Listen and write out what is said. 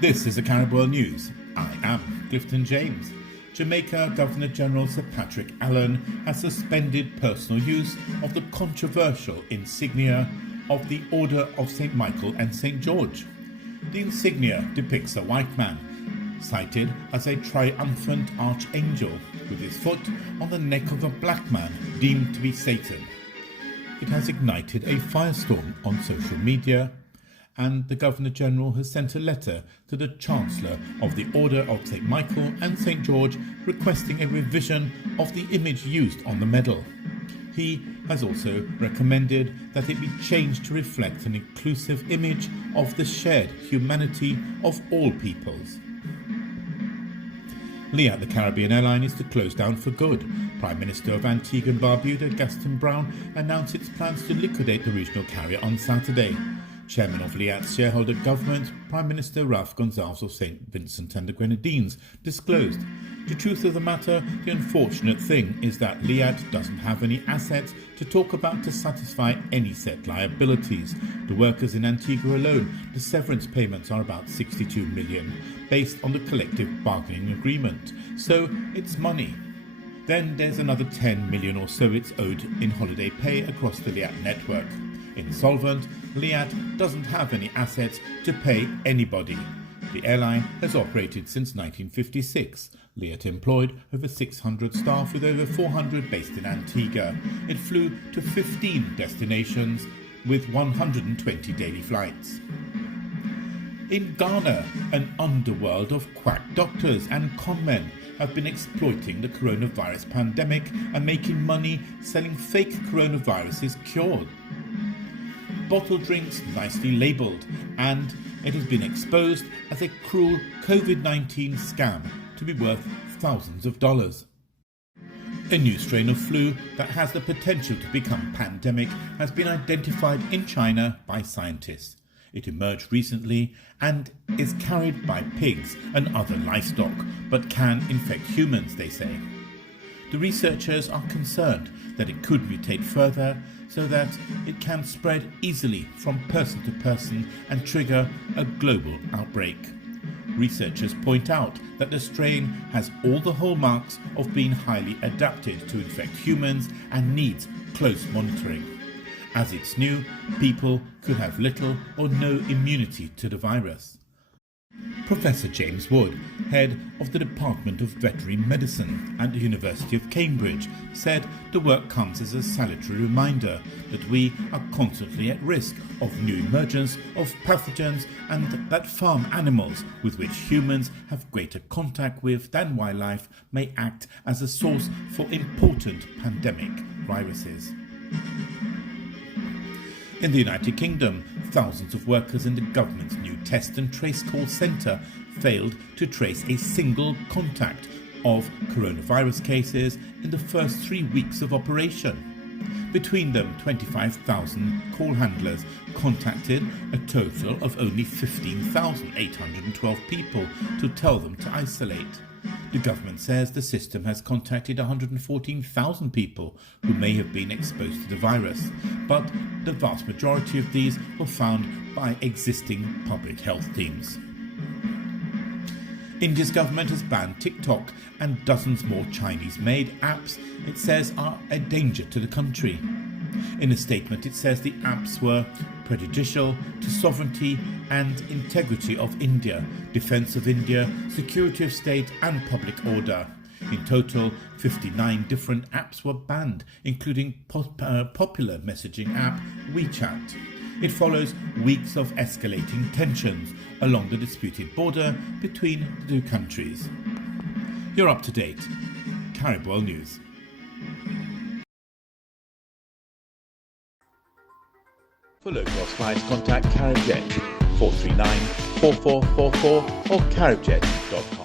This is the CaribWorld News. I am Clifton James. Jamaica Governor-General Sir Patrick Allen has suspended personal use of the controversial insignia of the Order of St. Michael and St. George. The insignia depicts a white man, cited as a triumphant archangel, with his foot on the neck of a black man deemed to be Satan. It has ignited a firestorm on social media, and the Governor-General has sent a letter to the Chancellor of the Order of St. Michael and St. George requesting a revision of the image used on the medal. He has also recommended that it be changed to reflect an inclusive image of the shared humanity of all peoples. Liat, the Caribbean airline, is to close down for good. Prime Minister of Antigua and Barbuda, Gaston Brown, announced its plans to liquidate the regional carrier on Saturday. Chairman of Liat's shareholder government, Prime Minister Ralph Gonsalves of St. Vincent and the Grenadines, disclosed, "The truth of the matter, the unfortunate thing is that Liat doesn't have any assets to talk about to satisfy any set liabilities. The workers in Antigua alone, the severance payments are about 62 million, based on the collective bargaining agreement. So it's money. Then there's another 10 million or so it's owed in holiday pay across the Liat network. Insolvent, Liat doesn't have any assets to pay anybody. The airline has operated since 1956. Liat employed over 600 staff, with over 400 based in Antigua. It flew to 15 destinations with 120 daily flights. In Ghana, an underworld of quack doctors and conmen have been exploiting the coronavirus pandemic and making money selling fake coronaviruses cured. Bottled drinks nicely labelled, and it has been exposed as a cruel COVID-19 scam to be worth thousands of dollars. A new strain of flu that has the potential to become pandemic has been identified in China by scientists. It emerged recently and is carried by pigs and other livestock, but can infect humans, they say. The researchers are concerned that it could mutate further so that it can spread easily from person to person and trigger a global outbreak. Researchers point out that the strain has all the hallmarks of being highly adapted to infect humans and needs close monitoring. As it's new, people could have little or no immunity to the virus. Professor James Wood, head of the Department of Veterinary Medicine at the University of Cambridge, said the work comes as a salutary reminder that we are constantly at risk of new emergence of pathogens, and that farm animals with which humans have greater contact with than wildlife may act as a source for important pandemic viruses. In the United Kingdom, thousands of workers in the government's new test and trace call centre failed to trace a single contact of coronavirus cases in the first 3 weeks of operation. Between them, 25,000 call handlers contacted a total of only 15,812 people to tell them to isolate. The government says the system has contacted 114,000 people who may have been exposed to the virus, but the vast majority of these were found by existing public health teams. India's government has banned TikTok and dozens more Chinese-made apps it says are a danger to the country. In a statement, it says the apps were prejudicial to sovereignty and integrity of India, defence of India, security of state and public order. In total, 59 different apps were banned, including popular messaging app WeChat. It follows weeks of escalating tensions along the disputed border between the two countries. You're up to date. CaribWorld News. For low-cost flights, contact CaribJet 439 4444 or caribjet.com.